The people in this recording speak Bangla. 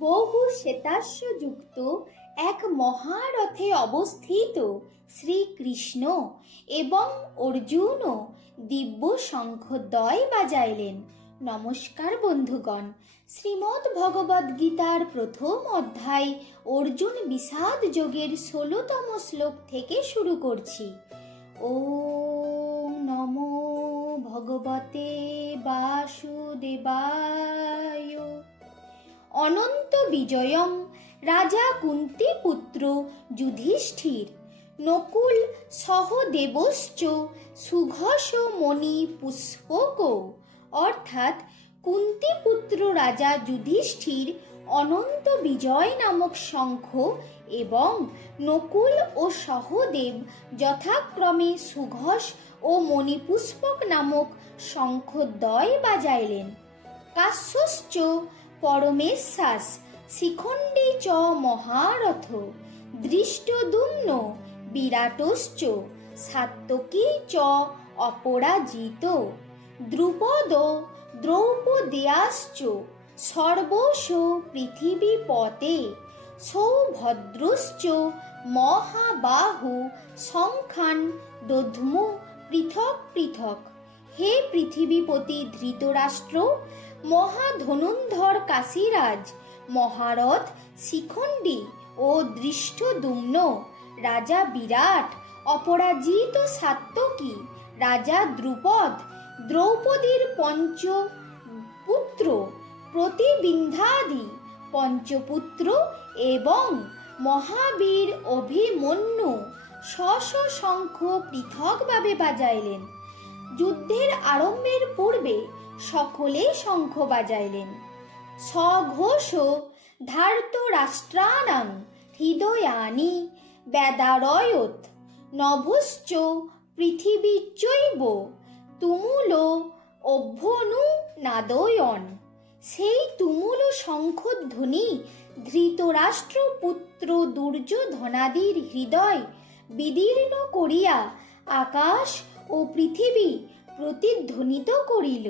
বহু শ্বেতাস্যযুক্ত এক মহারথে অবস্থিত শ্রীকৃষ্ণ এবং অর্জুনও দিব্য শঙ্খদ্বয় বাজাইলেন। নমস্কার বন্ধুগণ, শ্রীমদ্ ভগবদ্ গীতার প্রথম অধ্যায় অর্জুন বিষাদ যোগের 16তম শ্লোক থেকে শুরু করছি। ওম নমো ভগবতে বাসুদেবায়। অনন্ত বিজয়ং রাজা কুন্তীপুত্র যুধিষ্ঠির নকুল সহদেবশ্চ সুঘোষ মণি পুষ্পক। অর্থাৎ কুন্তীপুত্র রাজা যুধিষ্ঠির অনন্ত বিজয় নামক শঙ্খ এবং নকুল ও সহদেব যথাক্রমে সুঘোষ ও মণিপুষ্পক নামক শঙ্খদ্বয় বাজাইলেন। কাশ্যশ্চ পরমেশ্বাস শিখণ্ডে চ মহারথ দৃষ্টদ্যুম্ন বিরাটশ্চ সাত্যকী চ অপরাজিত। দ্রুপদ দ্রৌপদেয়াশ্চ সর্বশ পৃথিবীপতে সৌভদ্রশ্চ মহাবাহু শঙ্খান দধ্মু পৃথক পৃথক। হে পৃথিবীপতি ধৃতরাষ্ট্র, মহাধনুন্ধর কাশীরাজ, মহারথ শিখণ্ডী ও দৃষ্টদ্যুম্ন, রাজা বিরাট, অপরাজিত সাত্যকী, রাজা দ্রুপদ, দ্রৌপদীর পঞ্চপুত্র প্রতিবিন্ধ্যাদি পঞ্চপুত্র এবং মহাবীর অভিমন্যু স্ব শঙ্খ পৃথকভাবে বাজাইলেন। যুদ্ধের আরম্ভের পূর্বে সকলে শঙ্খ বাজাইলেন। সঘোষ ধার্তরাষ্ট্রাণাং হৃদয়ানি বেদারয়ত নভশ্চ পৃথিবীচৈব তুমুল অভ্যনুনাদয়ন। সেই তুমুল শঙ্খধ্বনি ধৃতরাষ্ট্রপুত্র দুর্যোধনাদির হৃদয় বিদীর্ণ করিয়া আকাশ ও পৃথিবী প্রতিধ্বনিত করিল।